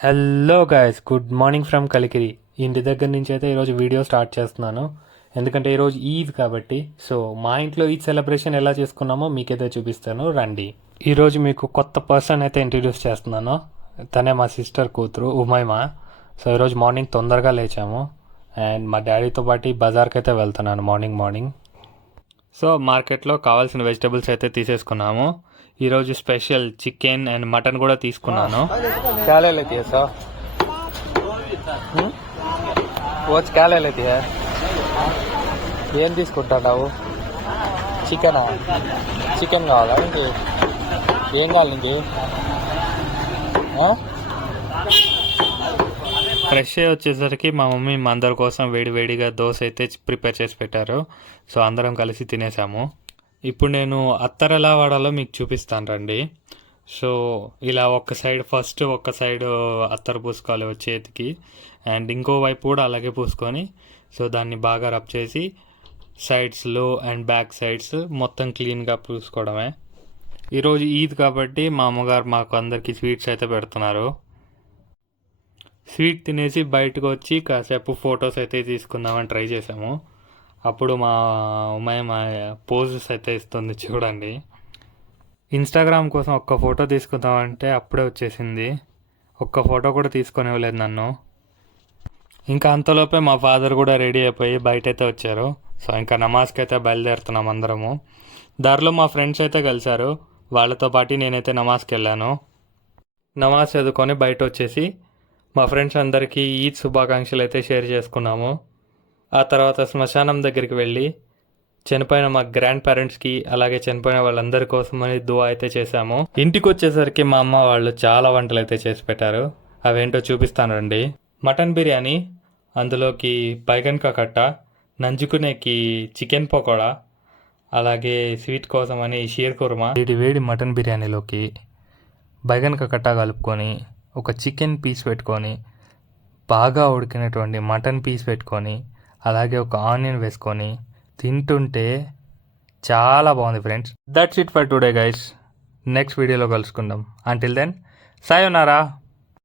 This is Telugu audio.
Hello guys, good morning from Kalikiri. ఇంటి దగ్గర నుంచి అయితే ఈరోజు వీడియో స్టార్ట్ చేస్తున్నాను. ఎందుకంటే ఈరోజు ఈద్ కాబట్టి. సో మా ఇంట్లో ఈద్ సెలబ్రేషన్ ఎలా చేసుకున్నామో మీకైతే చూపిస్తాను, రండి. ఈరోజు మీకు కొత్త పర్సన్ అయితే ఇంట్రడ్యూస్ చేస్తున్నాను. తనే మా సిస్టర్ కూతురు ఉమైమా. సో ఈరోజు మార్నింగ్ తొందరగా లేచాము అండ్ మా డాడీతో పాటు బజార్కి అయితే వెళ్తున్నాను మార్నింగ్. సో మార్కెట్లో కావాల్సిన వెజిటబుల్స్ అయితే తీసేసుకున్నాము. ఈరోజు స్పెషల్ చికెన్ అండ్ మటన్ కూడా తీసుకున్నాను. ఏం తీసుకుంటావు? చికెన్ కావాలా ఇంక? ఏం కావాలి ఇంక? ఫ్రెష్ వచ్చేసరికి మా మమ్మీ మా అందరి కోసం వేడిగా దోశ అయితే ప్రిపేర్ చేసి పెట్టారు. సో అందరం కలిసి తినేసాము. ఇప్పుడు నేను అత్తర్ ఎలా వాడాలో మీకు చూపిస్తాను రండి. సో ఇలా ఫస్ట్ ఒక సైడ్ అత్తర్ పూసుకోవాలి చేతికి, అండ్ ఇంకో వైపు కూడా అలాగే పూసుకొని సో దాన్ని బాగా రబ్ చేసి సైడ్స్లో అండ్ బ్యాక్ సైడ్స్ మొత్తం క్లీన్గా పూసుకోవడమే. ఈరోజు ఈద్ కాబట్టి మా అమ్మగారు మాకు అందరికీ స్వీట్స్ అయితే పెడుతున్నారు. స్వీట్ తినేసి బయటకు వచ్చి కాసేపు ఫొటోస్ అయితే తీసుకుందామని ట్రై చేసాము. అప్పుడు మా అమ్మాయి మా పోజెస్ అయితే ఇస్తుంది చూడండి. ఇన్స్టాగ్రామ్ కోసం ఒక్క ఫోటో తీసుకుందామంటే అప్పుడే వచ్చేసింది. ఒక్క ఫోటో కూడా తీసుకొని ఇవ్వలేదు నన్ను. ఇంకా అంతలోపే మా ఫాదర్ కూడా రెడీ అయిపోయి బయట అయితే వచ్చారు. సో ఇంకా నమాజ్కి అయితే బయలుదేరుతున్నాం అందరము. దారిలో మా ఫ్రెండ్స్ అయితే కలిశారు. వాళ్ళతో పాటు నేనైతే నమాజ్కి వెళ్ళాను. నమాజ్ చదువుకొని బయట వచ్చేసి మా ఫ్రెండ్స్ అందరికీ ఈద్ శుభాకాంక్షలు అయితే షేర్ చేసుకున్నాము. ఆ తర్వాత శ్మశానం దగ్గరికి వెళ్ళి చనిపోయిన మా గ్రాండ్ పేరెంట్స్కి అలాగే చనిపోయిన వాళ్ళందరి కోసమని దువా అయితే చేశాము. ఇంటికి వచ్చేసరికి మా అమ్మ వాళ్ళు చాలా వంటలు అయితే చేసి పెట్టారు. అవేంటో చూపిస్తాను రండి. మటన్ బిర్యానీ, అందులోకి బైగన్ కా కట్ట, నంజుకునేకి చికెన్ పకోడా, అలాగే స్వీట్ కోసమని షీర్ కుర్మా. వేడి మటన్ బిర్యానీలోకి బైగన్ కా కట్ట కలుపుకొని ఒక చికెన్ పీస్ పెట్టుకొని బాగా ఉడికినటువంటి మటన్ పీస్ పెట్టుకొని అలాగే ఒక ఆనియన్ వేసుకొని తింటుంటే చాలా బాగుంది friends. That's it for today guys. Next వీడియోలో కలుసుకుందాం. Until then, సాయోనారా.